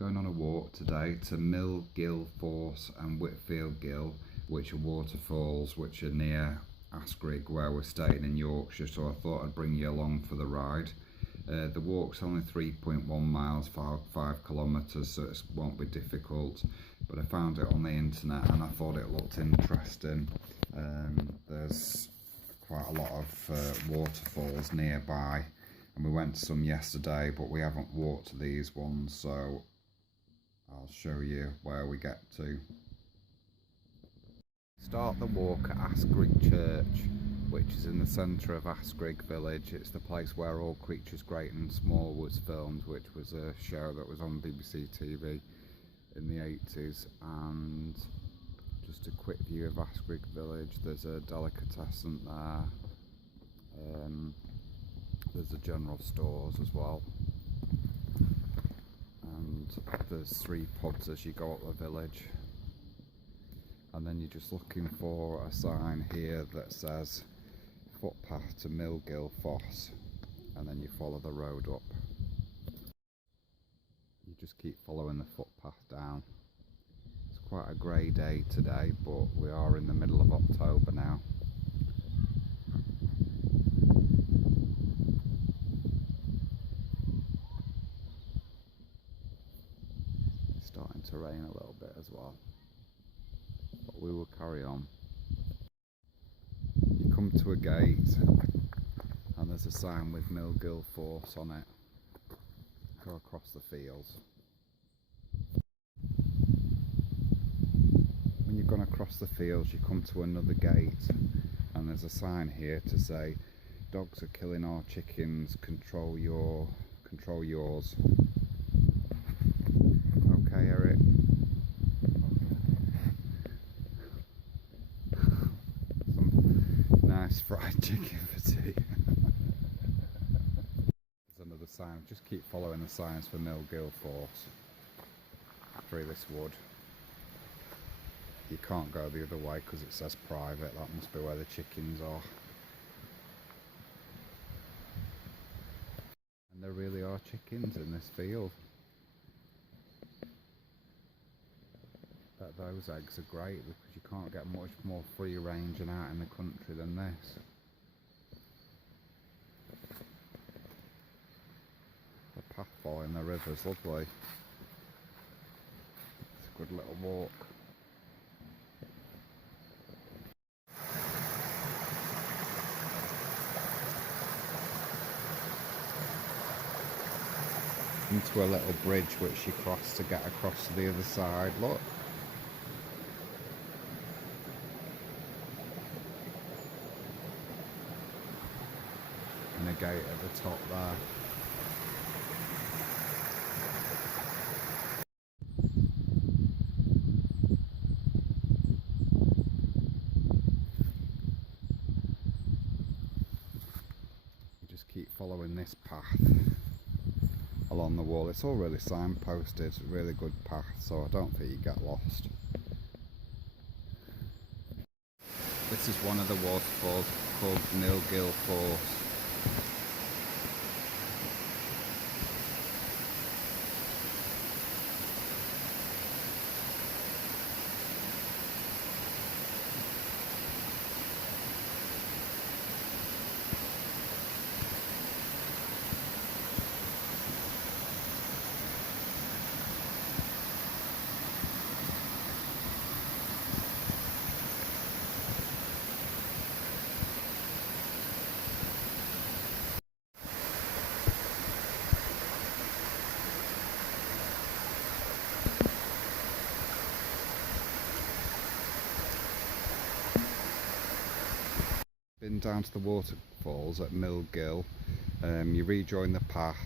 Going on a walk today to Gill Force and Whitfield Gill, which are waterfalls which are near Askrigg, where we're staying in Yorkshire, so I thought I'd bring you along for the ride. The walk's only 3.1 miles, 5 kilometres, so it won't be difficult, but I found it on the internet and I thought it looked interesting. There's quite a lot of waterfalls nearby, and we went to some yesterday, but we haven't walked these ones, so I'll show you where we get to. Start the walk at Askrigg Church, which is in the centre of Askrigg village. It's the place where All Creatures Great and Small was filmed, which was a show that was on BBC TV in the 80s. And just a quick view of Askrigg village. There's a delicatessen there. There's a general stores as well. And there's 3 pubs as you go up the village. And then you're just looking for a sign here that says footpath to Gill Foss, and then you follow the road up. You just keep following the footpath down. It's quite a grey day today, but we are in the middle of October now. It's starting to rain a little bit as well, but we will carry on. You come to a gate and there's a sign with Gill Force on it. Go across the fields. When you've gone across the fields, you come to another gate and there's a sign here to say, dogs are killing our chickens, control yours. Okay, Eric. Nice fried chicken for tea. There's another sign. Just keep following the signs for Gill Force through this wood. You can't go the other way because it says private. That must be where the chickens are. And there really are chickens in this field. Those eggs are great because you can't get much more free range and out in the country than this. The path following the river is lovely. It's a good little walk. Into a little bridge which you cross to get across to the other side. Look. And a gate at the top there. You just keep following this path along the wall. It's all really signposted, it's a really good path, so I don't think you get lost. This is one of the waterfalls called Gill Force. Been down to the waterfalls at Gill. You rejoin the path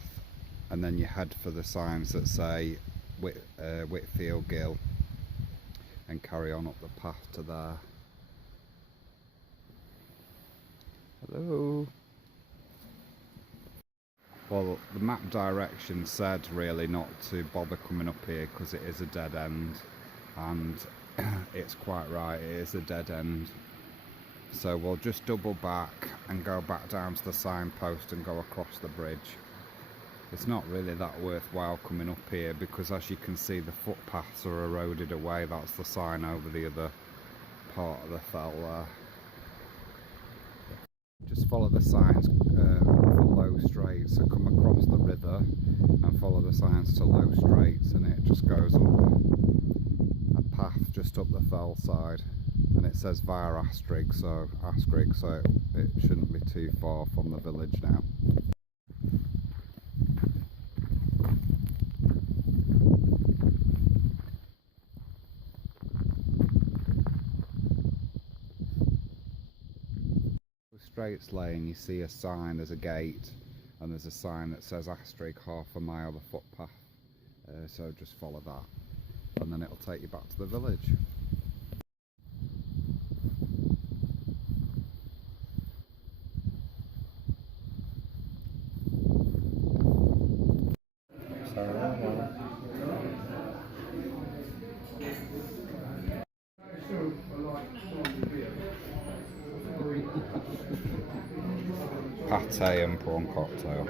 and then you head for the signs that say Whitfield Gill and carry on up the path to there. Hello. Well, the map direction said really not to bother coming up here because it is a dead end, and it's quite right, it is a dead end. So we'll just double back and go back down to the signpost and go across the bridge. it's not really that worthwhile coming up here, because as you can see the footpaths are eroded away. That's the sign over the other part of the fell there. Just follow the signs for low straights, so come across the river and follow the signs to low straights, and it just goes up a path just up the fell side, and it says via Askrigg, so it shouldn't be too far from the village now. Straights lane, you see a sign, there's a gate, and there's a sign that says Askrigg, half a mile the footpath, so just follow that and then it'll take you back to the village. Pate and prawn cocktail.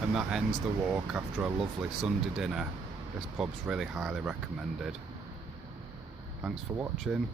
And that ends the walk after a lovely Sunday dinner. This pub's really highly recommended. Thanks for watching.